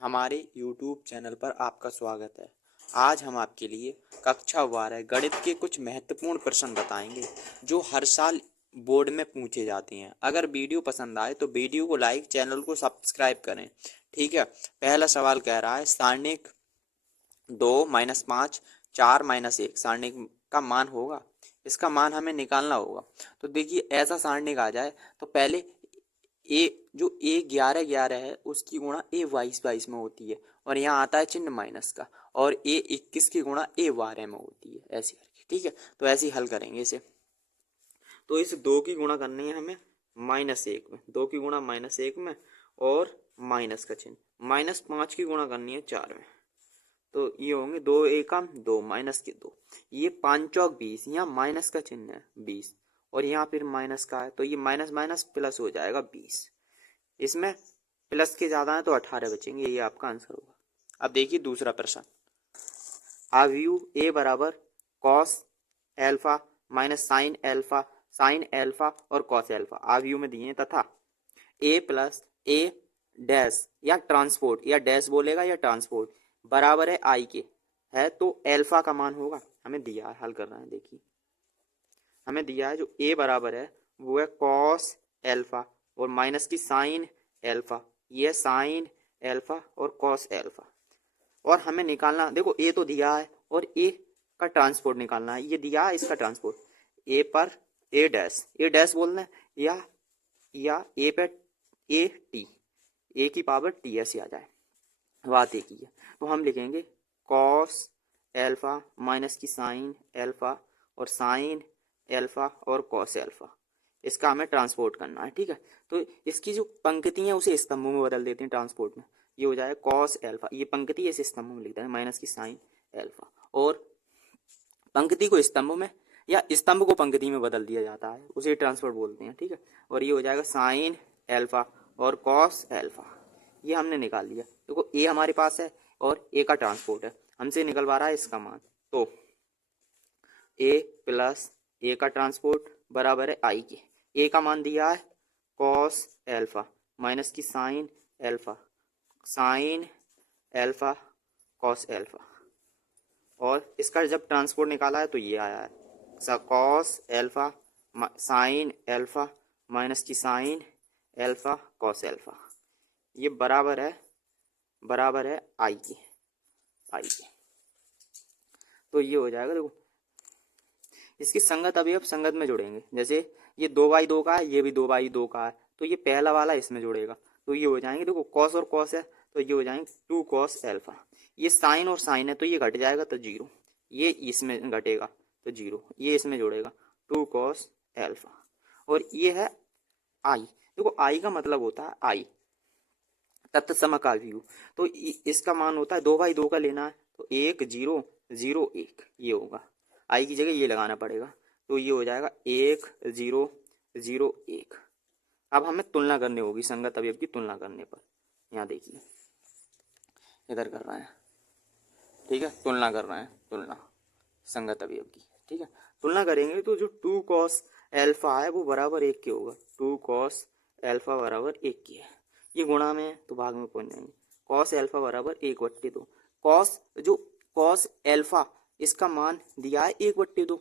हमारे YouTube channel पर आपका स्वागत है। आज हम आपके लिए कक्षा 12 गणित के कुछ महत्वपूर्ण प्रश्न बताएंगे जो हर साल बोर्ड में पूछे जाते हैं। अगर वीडियो पसंद आए तो वीडियो को लाइक, चैनल को सब्सक्राइब करें। ठीक है। पहला सवाल कह रहा है सारणिक 2-5 4-1 सारणिक का मान होगा। इसका मान हमें निकालना होगा। तो देखिए ऐसा सारणिक आ जाए तो पहले ए जो ए 11-11 है उसकी गुणा ए 22-22 में होती है और यहाँ आता है चिन्ह माइनस का, और ए 21 की गुणा ए 12 में होती है, ऐसे करके। ठीक है, तो ऐसे ही हल करेंगे इसे। तो इस 2 की गुणा करनी है हमें -1 में, 2 की गुणा -1 में और माइनस का चिन्ह, -5 की गुणा करनी है 4 में। तो ये होंगे 2 एकम 2 माइनस के 2, ये 5 चौक 20, यहाँ माइनस का चिन्ह है 20 और यहाँ फिर माइनस का है, तो ये माइनस माइनस प्लस हो जाएगा 20। इसमें प्लस के ज्यादा है तो 18 बचेंगे, ये आपका आंसर होगा। अब देखिए दूसरा प्रश्न, अवयव ए बराबर cos alpha minus sine alpha और कॉस एल्फा अवयव में दिए तथा ए प्लस ए डैश या ट्रांसपोर्ट या डैश बोलेगा या ट्रांसपोर्ट बराबर है आई के है, तो एल्फा का मान होगा। हमें दिया है, हल कर रहे हैं। देखिए हमें दिया है जो ए बराबर है वो है कॉस एल्फा और माइनस की साइन एल्फा, ये साइन एल्फा और कॉस एल्फा, और हमें निकालना, देखो ए तो दिया है और ए का ट्रांसपोर्ट निकालना है, ये दिया है इसका ट्रांसपोर्ट, ए पर ए डैश बोलना है या ए पे ए टी, ए की पावर टी ऐसे आ जाए, बात एक ही है। तो हम लिखेंगे कॉस एल्फा माइनस की साइन एल्फा और साइन एल्फा और कॉस एल्फा, इसका हमें ट्रांसपोर्ट करना है। ठीक है, तो इसकी जो पंक्ति है उसे स्तंभों में बदल देते हैं ट्रांसपोर्ट में, ये हो जाएगा कॉस एल्फा, ये पंक्ति इस स्तंभ में लिखता है माइनस की साइन एल्फा, और पंक्ति को स्तंभ में या स्तंभ को पंक्ति में बदल दिया जाता है, उसे ट्रांसपोर्ट बोलते हैं। ठीक है, और ये हो जाएगा साइन एल्फा और कॉस एल्फा, ये हमने निकाल लिया। देखो ए हमारे पास है और ए का ट्रांसपोर्ट है, हमसे निकलवा रहा है इसका मान, तो ए प्लस ए का ट्रांसपोर्ट बराबर है आई के, ए का मान दिया है कॉस एल्फा माइनस की साइन एल्फा कॉस एल्फा, और इसका जब ट्रांसपोर्ट निकाला है तो ये आया है cos alpha sine alpha minus की साइन एल्फा कॉस एल्फा, ये बराबर है आई के। तो ये हो जाएगा, देखो इसकी संगत अवयव संगत में जुड़ेंगे, जैसे ये 2/2 का है, ये भी 2/2 का है, तो ये पहला वाला इसमें जुड़ेगा, तो ये हो जाएंगे, देखो कॉस और कॉस है तो ये हो जाएंगे 2 कॉस एल्फा, ये साइन और साइन है तो ये घट जाएगा तो 0, ये इसमें घटेगा तो 0, ये इसमें जुड़ेगा 2 कॉस एल्फा, और ये है आई। देखो आई का मतलब होता है आई तत्सम का व्यू, तो इसका मान होता है 2/2 का लेना है, तो 1 0 0 1, ये होगा, आई की जगह ये लगाना पड़ेगा, तो ये हो जाएगा 1 0 0 1। अब हमें तुलना करनी होगी संगत अवयव की तुलना करने पर, यहाँ देखिए इधर कर रहे हैं। ठीक है, तुलना कर रहे हैं, तुलना संगत अवयव की। ठीक है, तुलना करेंगे तो जो 2 कॉस एल्फा है वो बराबर 1 के होगा, 2 कॉस एल्फा बराबर 1 की है, ये गुणा में तो भाग में पहुंच जाएंगे, कॉस एल्फा बराबर 1/2, कॉस एल्फा इसका मान दिया है 1/2,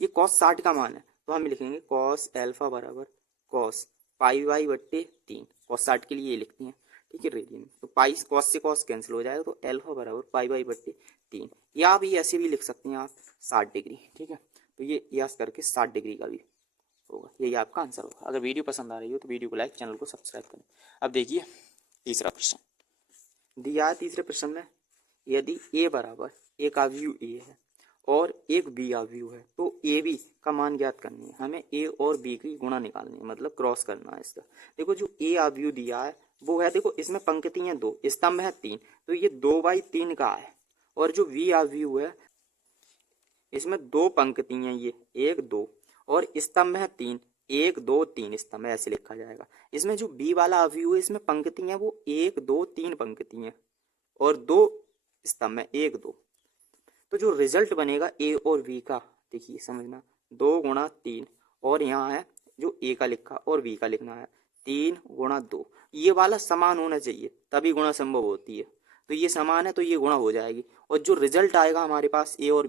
ये कॉस 60 का मान है, तो हम लिखेंगे कॉस एल्फा बराबर कॉस π/3, कॉस 60 के लिए ये लिखते हैं। ठीक है, रेडियन, तो पाई कॉस से कॉस कैंसिल हो जाएगा, तो एल्फा बराबर π/3, या आप ये ऐसे भी लिख सकते हैं आप 60 डिग्री। ठीक है, तो ये यस करके 60 डिग्री का भी होगा, यही आपका आंसर होगा। अगर वीडियो पसंद आ रही हो तो वीडियो को लाइक, चैनल को सब्सक्राइब करें। अब देखिए तीसरा प्रश्न दिया है, तीसरे प्रश्न में यदि ए बराबर एक अवयव ए है और एक बी अवयव है तो ए बी का मान ज्ञात करनी है, हमें ए और बी की गुणा निकालनी है, मतलब क्रॉस करना है इसका। देखो जो ए अवयव दिया है वो है, देखो इसमें पंक्तियां 2, स्तंभ है 3, तो ये 2/3 का है, और जो बी अवयव है इसमें 2 पंक्तियां, ये 1 2 और स्तंभ है 3, 1 2 3 स्तंभ, ऐसे लिखा जाएगा। इसमें जो बी वाला अवयव है इसमें पंक्तियां वो 1 2 3 पंक्तियां और 2 स्तंभ है 1 2, तो जो रिजल्ट बनेगा ए और बी का, देखिए समझना, 2 गुणा 3, और यहाँ है जो ए का लिखा और बी का लिखना है 3 गुणा 2, ये वाला समान होना चाहिए तभी गुणा संभव होती है। तो ये समान है तो ये गुणा हो जाएगी, और जो रिजल्ट आएगा हमारे पास ए और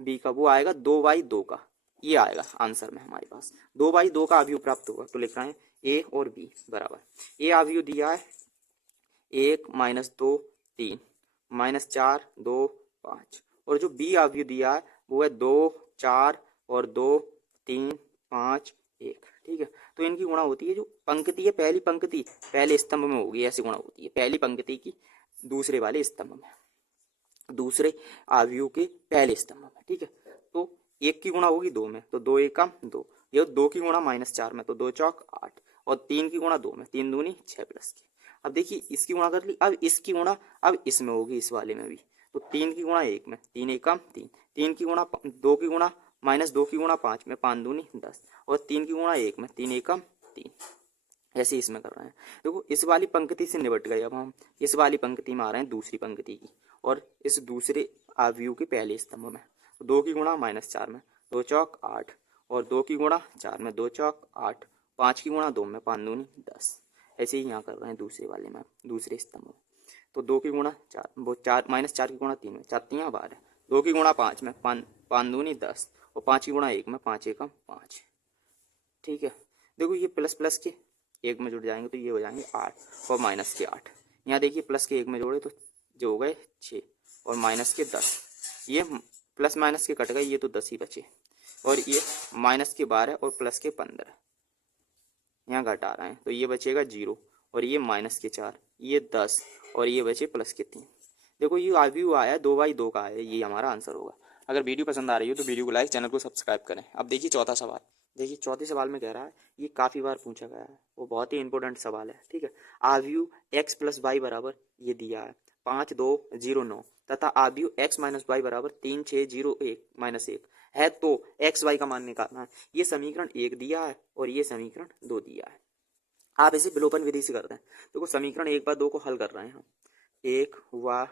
बी का वो आएगा 2/2 का, ये आएगा आंसर में हमारे पास 2/2 का अवयव प्राप्त होगा। तो लिख रहे हैं ए और बी बराबर, ए अवयव दिया है 1 -2 3 -4 2 5, और जो बी अवयव दिया है वो है 2 4 और 2 3 5 1। ठीक है, तो इनकी गुणा होती है, जो पंक्ति है पहली पंक्ति पहले स्तंभ में होगी, ऐसी गुणा होती है पहली पंक्ति की दूसरे वाले स्तंभ में, दूसरे अवयव के पहले स्तंभ में। ठीक है, तो 1 की गुणा होगी 2 में, तो 2 एकम 2, ये 2 की गुणा -4 में, तो 2 चौक 8, और 3 की गुणा 2 में, 3 दूनी 6 प्लस की। अब देखिए इसकी गुणा कर ली, अब इसकी गुणा अब इसमें होगी, इस वाले में भी, तो 3 की गुणा 1 में, 3 एकम 3, 3 की गुणा 2 की गुणा -2 की गुणा 5 में, 5 दूनी 10, और 3 की गुणा 1 में, 3 एकम 3, ऐसे इसमें कर रहे हैं। देखो इस वाली पंक्ति से निपट गए, अब हम इस वाली पंक्ति में आ रहे हैं दूसरी पंक्ति की, और इस दूसरे अवयव के पहले स्तंभ में, 2 की गुणा -4 में, 2 चौक 8, और 2 की गुणा 4 में, 2 चौक 8, 5 की गुणा 2 में, 5 दूनी 10, ऐसे ही यहाँ कर रहे हैं दूसरे वाले में, दूसरे स्तंभ में। तो 2 की गुणा 4, वो 4 -4 की गुणा 3 में, 4 3 12, 2 की गुणा 5 में, 5 दूनी 10, और 5 की गुणा 1 में, 5 एकम 5। ठीक है, देखो ये प्लस प्लस के एक में जुड़ जाएंगे तो ये हो जाएंगे 8, और माइनस के 8, यहाँ देखिए प्लस के एक में जोड़े तो जो हो गए 6, और माइनस के 10, ये प्लस माइनस के कट गए, ये तो 10 ही बचे, और ये माइनस के 12 और प्लस के 15 यहाँ घटा रहे हैं, तो ये बचेगा 0, और ये माइनस के 4, ये 10, और ये बचे प्लस के 3। देखो ये अवयव आया 2/2 का है, ये हमारा आंसर होगा। अगर वीडियो पसंद आ रही हो तो वीडियो को लाइक, चैनल को सब्सक्राइब करें। अब देखिए चौथा सवाल, देखिए चौथे सवाल में कह रहा है, ये काफ़ी बार पूछा गया है, वो बहुत ही इंपॉर्टेंट सवाल है। ठीक है, अवयव x + y बराबर ये दिया है 5 2 0 9, तथा अवयव x - y बराबर 3 6 0 1 -1 है, तो x y का मान निकालना है। ये समीकरण 1 दिया है और ये समीकरण 2 दिया है। आप इसे विलोपन विधि से करते हैं। देखो समीकरण 1 व 2 को हल कर रहे हैं हम, 1 व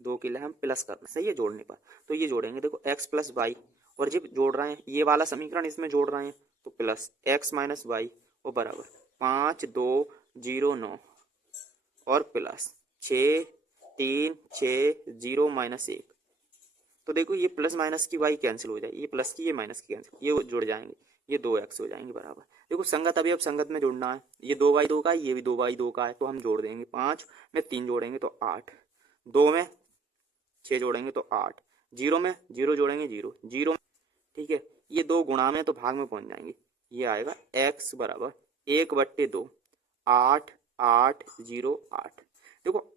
2 के लिए हम प्लस कर रहे हैं, सही है, जोड़ने पर तो ये जोड़ेंगे। देखो x + y, और जब जोड़ रहे हैं ये वाला समीकरण इसमें जोड़ रहे हैं तो प्लस x - y और बराबर 5 2 0 9 और प्लस 6 3 6 0 -1। तो देखो ये प्लस माइनस की y कैंसिल हो जाएगी, ये प्लस की ये माइनस की कैंसिल, ये जुड़ जाएंगे, ये 2x हो जाएंगे बराबर। देखो संगत अभी अब संगत में जोड़ना है, ये 2/2 का है, ये भी 2/2 का है, तो हम जोड़ देंगे। 5 में 3 जोड़ेंगे तो 8, 2 में 6 जोड़ेंगे तो 8, 0 में 0 जोड़ेंगे 0 0। ठीक है, ये 2 गुणा में तो भाग में पहुंच जाएंगे, ये आएगा x बराबर 1/2 8 8 0 8। देखो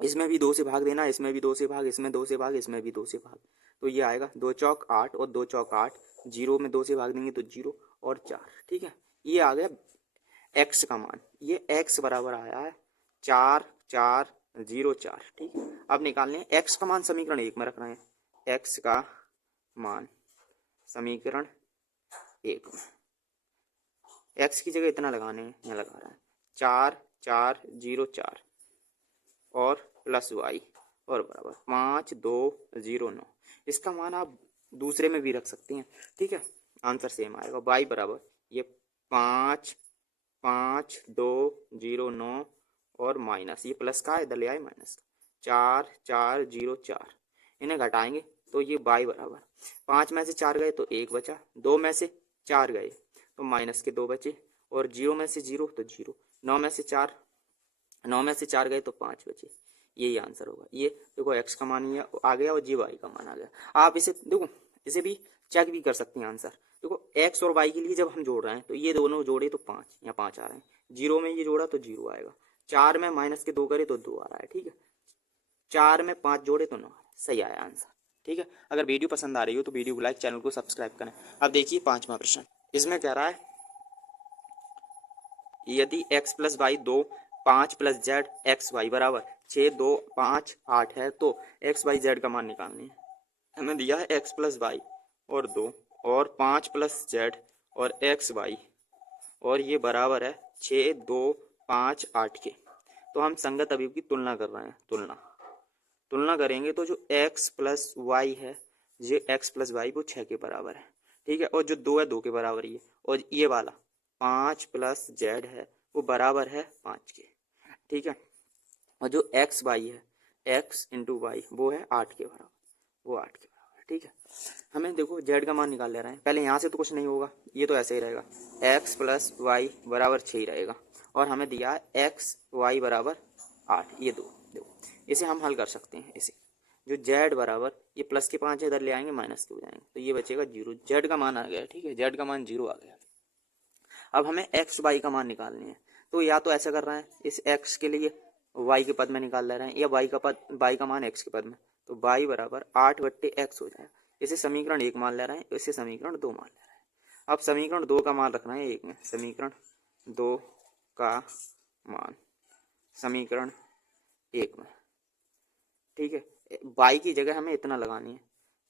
इसमें भी 2 से भाग देना, इसमें भी 2 से भाग, इसमें 2 से भाग, इसमें भी 2 से भाग, तो ये आएगा 2 चौक 8 और 2 चौक 8, 0 में 2 से भाग देंगे तो 0 और 4। ठीक है, ये आ गया x का मान, ये x बराबर आया है 4 4 0 4। ठीक है, अब निकालने x का मान समीकरण 1 में रख रहे हैं, x का मान समीकरण 1 में, x की जगह इतना लगाने हैं, यहाँ लगा रहा है 4 4 0 4 और प्लस y और बराबर 5 2 0 9। इसका मान आप दूसरे में भी रख सकते हैं। ठीक है, आंसर सेम आएगा, y बराबर ये 5 5 2 0 9 और माइनस ये प्लस का इधर ले आए माइनस का 4 4 0 4, इन्हें घटाएंगे तो ये y बराबर 5 में से 4 गए तो 1 बचा, 2 में से 4 गए तो माइनस के 2 बचे, और 0 में से 0 तो 0, 9 में से 4 गए तो 5 बचे, यही आंसर होगा। ये देखो x का मान ये आ गया और y का मान आ गया। आप इसे देखो, इसे भी चेक भी कर सकते हैं आंसर। देखो x और y के लिए जब हम जोड़ रहे हैं तो ये दोनों जोड़े तो 5, यहाँ 5 आ रहे हैं, 0 में ये जोड़ा तो 0 आएगा, 4 में माइनस के 2 करे तो 2 आ रहा है। ठीक है, 4 में 5 जोड़े तो 9, सही आया आंसर। ठीक है, अगर वीडियो पसंद आ रही हो तो वीडियो को लाइक, चैनल को सब्सक्राइब करें। अब देखिए 5वां प्रश्न, इसमें कह रहा है यदि x + y 2 5 + z x y बराबर 6 2 5 8 है, तो x y z का मान निकालनी है। हमें दिया है x + y और 2 और 5 + z और x y, और ये बराबर है 6 2 5 8 के। तो हम संगत अवयव की तुलना कर रहे हैं, तुलना करेंगे तो जो x + y है, ये x + y वो 6 के बराबर है। ठीक है, और जो 2 है 2 के बराबर ही है, और ये वाला 5 + z है वो बराबर है 5 के। ठीक है, और जो x y है एक्स इंटू वाई वो है 8 के बराबर, वो 8 के बराबर। ठीक है, हमें देखो जेड का मान निकाल ले रहे हैं। पहले यहाँ से तो कुछ नहीं होगा, ये तो ऐसे ही रहेगा, एक्स प्लस वाई बराबर 6 ही रहेगा। और हमें दिया है एक्स वाई बराबर 8, ये दो। देखो इसे हम हल कर सकते हैं। इसे जो जेड बराबर, ये प्लस के 5 इधर ले आएंगे, माइनस के हो जाएंगे, तो ये बचेगा 0। जेड का मान आ गया। ठीक है, जेड का मान 0 आ गया। अब हमें एक्स वाई का मान निकालनी है। तो या तो ऐसा कर रहे हैं, इस एक्स के लिए वाई के पद में निकाल ले रहे हैं, या वाई का मान एक्स के पद में। तो वाई बराबर 8/x हो जाएगा। इसे समीकरण 1 मान ले रहे हैं, इसे समीकरण 2 मान ले रहे हैं। अब समीकरण 2 का मान रखना है 1 में, समीकरण 2 का मान समीकरण 1 में। ठीक है, वाई की जगह हमें इतना लगानी है,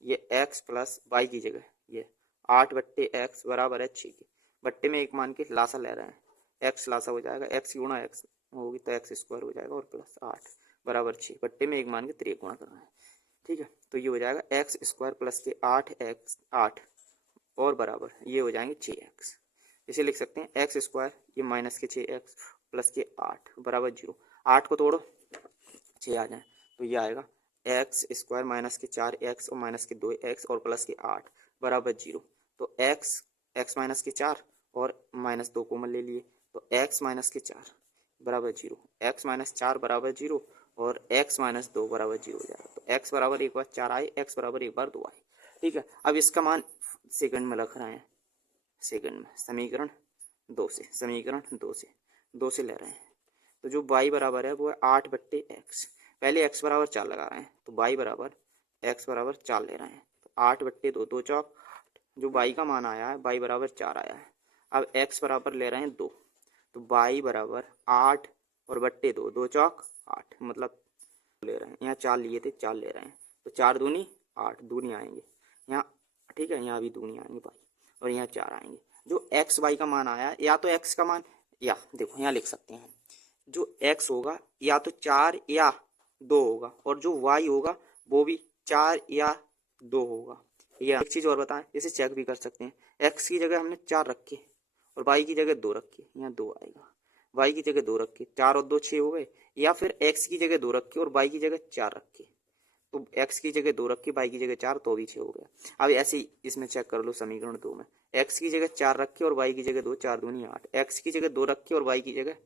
ये एक्स प्लस वाई की जगह ये 8/x बराबर है 6 की। बट्टे में 1 मान के लासा ले रहे हैं, एक्स लासा हो जाएगा, एक्स गुणा एक्स होगी तो एक्स स्क्वायर हो जाएगा, और प्लस 8 बराबर 6। बट्टे में 1 मान के 3 गुणा करना है। ठीक है, तो ये हो जाएगा एक्स स्क्वायर प्लस के 8 और बराबर ये हो जाएंगे 6x। इसे लिख सकते हैं एक्स स्क्वायर, ये माइनस के 6x प्लस के 8 बराबर 0। 8 को तोड़ो 6 आ जाए, तो ये आएगा एक्स स्क्वायर माइनस के 4x और माइनस के 2x और प्लस के 8 बराबर 0। तो x माइनस के 4 और माइनस 2 कॉमन ले लिए, तो x माइनस के 4 बराबर 0, x माइनस 4 बराबर 0 और x माइनस 2 बराबर 0 हो जाएगा। तो x बराबर 1 बार 4 आए, x बराबर 1 बार 2 आए। ठीक है, अब इसका मान सेकंड में रख रहे हैं, सेकंड में समीकरण 2 से, समीकरण 2 से ले रहे हैं। तो जो y बराबर है वो है 8/x। पहले x बराबर 4 लगा रहे हैं, तो y बराबर x बराबर 4 ले रहे हैं, तो 8/2, 2 चौक 8। जो y का मान आया है y बराबर 4 आया है। अब x बराबर ले रहे हैं 2, तो y बराबर 8 और बट्टे 2, 2 चौक 8, मतलब ले रहे हैं, यहाँ 4 लिए थे 4 ले रहे हैं, तो 4 दूनी 8, दूनी आएंगे यहाँ। ठीक है, यहाँ भी दूनी आएंगे भाई, और यहाँ 4 आएंगे। जो एक्स वाई का मान आया, या तो एक्स का मान, या देखो यहाँ लिख सकते हैं, जो x होगा या तो 4 या 2 होगा, और जो y होगा वो भी 4 या 2 होगा। या एक चीज़ और बताएं, इसे चेक भी कर सकते हैं, x की जगह हमने 4 रखे और y की जगह 2 रखे, यहाँ 2 आएगा। y की जगह 2 रखे, 4 और 2 6 हो गए। या फिर x की जगह 2 रखे और y की जगह 4 रखे, तो x की जगह 2 रखे, y की जगह 4, तो भी 6 हो गया। अब ऐसे ही इसमें चेक कर लो, समीकरण 2 में x की जगह 4 रखे और y की जगह 2, 4 दूनी 8, x की जगह 2 रखे और y की जगह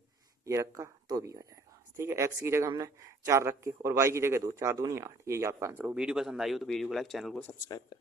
ये रखा, तो भी आ जाएगा। ठीक है, x की जगह हमने 4 रखे और y की जगह 2, 4 दूनी 8, ये आपका आंसर हो। वीडियो पसंद आई हो तो वीडियो को लाइक, चैनल को सब्सक्राइब करें।